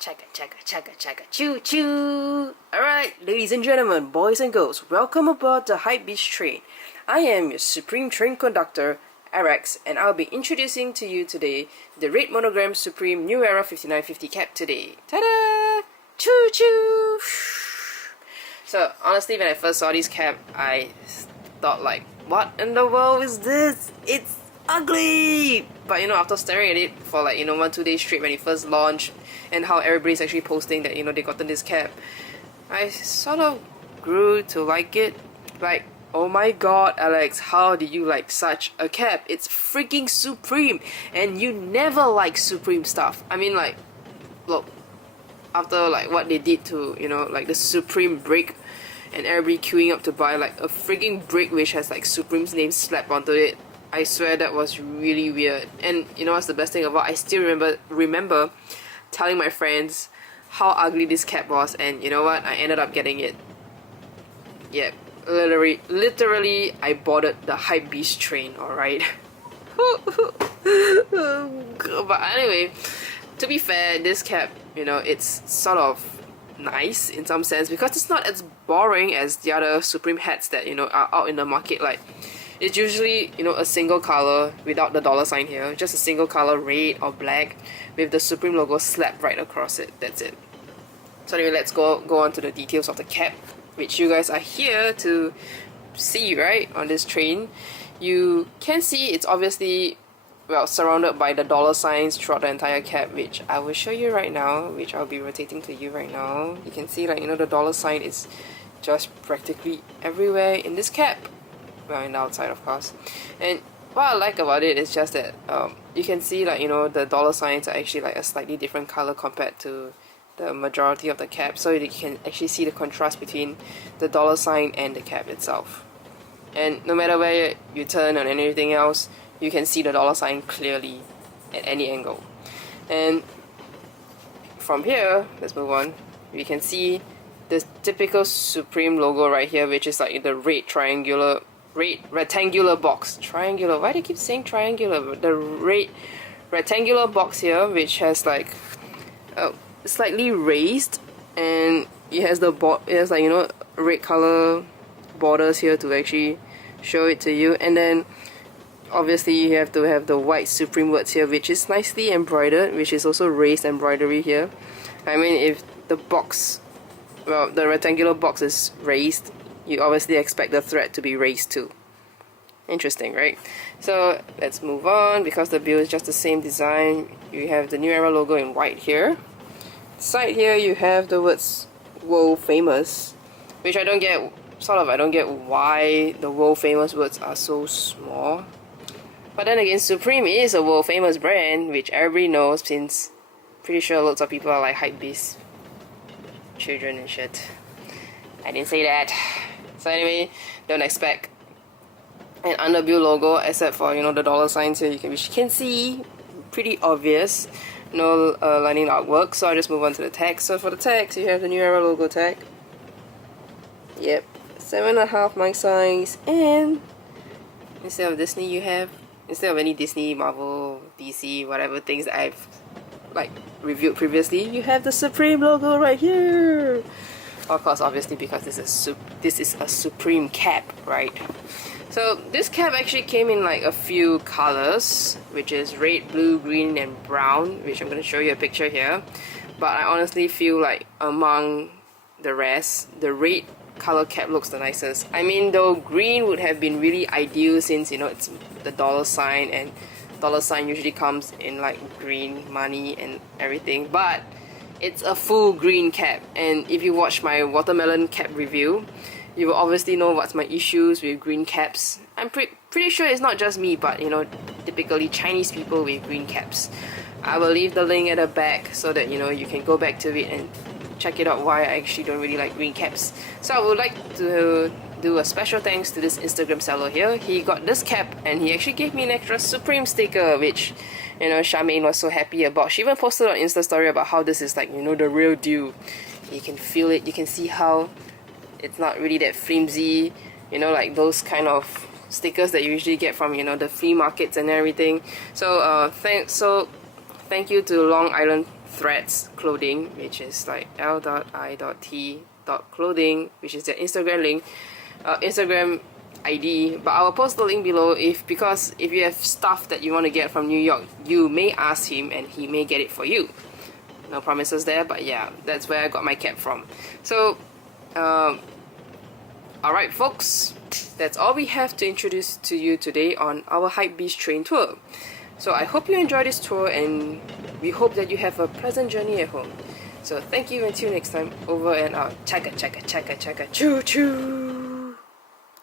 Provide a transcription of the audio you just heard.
chugga, choo choo. Alright, ladies and gentlemen, boys and girls, welcome aboard the Hypebeast train. I am your Supreme Train Conductor, RX, and I'll be introducing to you today the Red Monogram Supreme New Era 59fifty cap today. Ta-da! Choo choo! So, honestly, when I first saw this cap, I thought like, what in the world is this? It's ugly! But after staring at it for like 1-2 days straight when it first launched, and how everybody's actually posting that they gotten this cap, I sort of grew to like it. Like, oh my god, Alex, how did you like such a cap? It's freaking Supreme, and you never like Supreme stuff. I mean, like, look, after like what they did to like the Supreme brick, and everybody queuing up to buy like a freaking brick which has like Supreme's name slapped onto it, I swear that was really weird. And what's the best thing about? I still remember telling my friends how ugly this cap was, and you know what? I ended up getting it. Yep, literally, I boarded the Hypebeast train. All right. But anyway, to be fair, this cap, it's sort of nice in some sense because it's not as boring as the other Supreme hats that are out in the market. Like, it's usually a single color without the dollar sign here, just a single color, red or black, with the Supreme logo slapped right across it. That's it. So anyway, let's go on to the details of the cap, which you guys are here to see, right? On this train, you can see it's obviously surrounded by the dollar signs throughout the entire cap, which I will show you right now, which I'll be rotating to you right now. You can see like the dollar sign is just practically everywhere in this cap. Well, in the outside, of course. And what I like about it is just that you can see like the dollar signs are actually like a slightly different color compared to the majority of the cap, so you can actually see the contrast between the dollar sign and the cap itself. And no matter where you turn on anything else, you can see the dollar sign clearly at any angle. And from here, let's move on. You can see the typical Supreme logo right here, which is like the rectangular box. Triangular, why do you keep saying triangular? The red rectangular box here, which has like slightly raised, and it has like red color borders here to actually show it to you. And then obviously you have to have the white Supreme words here, which is nicely embroidered, which is also raised embroidery here. I mean, if the box, the rectangular box is raised, you obviously expect the thread to be raised too. Interesting, right? So let's move on. Because the bill is just the same design, you have the New Era logo in white here. Side here you have the words "World Famous," which I don't get. I don't get why the world famous words are so small. But then again, Supreme is a world famous brand, which everybody knows, since pretty sure lots of people are like Hypebeast children and shit. I didn't say that. So anyway, don't expect an underbill logo except for the dollar signs here, which you can see, pretty obvious. No lining artwork, so I'll just move on to the text. So for the text, you have the New Era logo tag. Yep, 7.5 mic size, and instead of Disney, instead of any Disney, Marvel, DC, whatever things that I've like reviewed previously, you have the Supreme logo right here. Of course, obviously, because this is a Supreme cap, right? So this cap actually came in like a few colors, which is red, blue, green, and brown, which I'm going to show you a picture here. But I honestly feel like among the rest, the red color cap looks the nicest. I mean, though green would have been really ideal, since it's the dollar sign, and dollar sign usually comes in like green money and everything, but it's a full green cap. And if you watch my watermelon cap review, you will obviously know what's my issues with green caps. I'm pretty sure it's not just me, but typically Chinese people with green caps. I will leave the link at the back so that you can go back to it and check it out why I actually don't really like green caps. So I would like to do a special thanks to this Instagram seller here. He got this cap and he actually gave me an extra Supreme sticker, which Charmaine was so happy about. She even posted on Insta story about how this is like the real deal. You can feel it, you can see how it's not really that flimsy, like those kind of stickers that you usually get from the flea markets and everything. So thank you to Long Island Threads Clothing, which is like l.i.t.clothing, which is their Instagram link, Instagram ID. But I will post the link below because if you have stuff that you want to get from New York, you may ask him and he may get it for you. No promises there, but yeah, that's where I got my cap from. So, alright folks, that's all we have to introduce to you today on our Hypebeast train tour. So I hope you enjoy this tour and we hope that you have a pleasant journey at home. So thank you, until next time, over and out. Chaka chaka chaka chaka choo choo.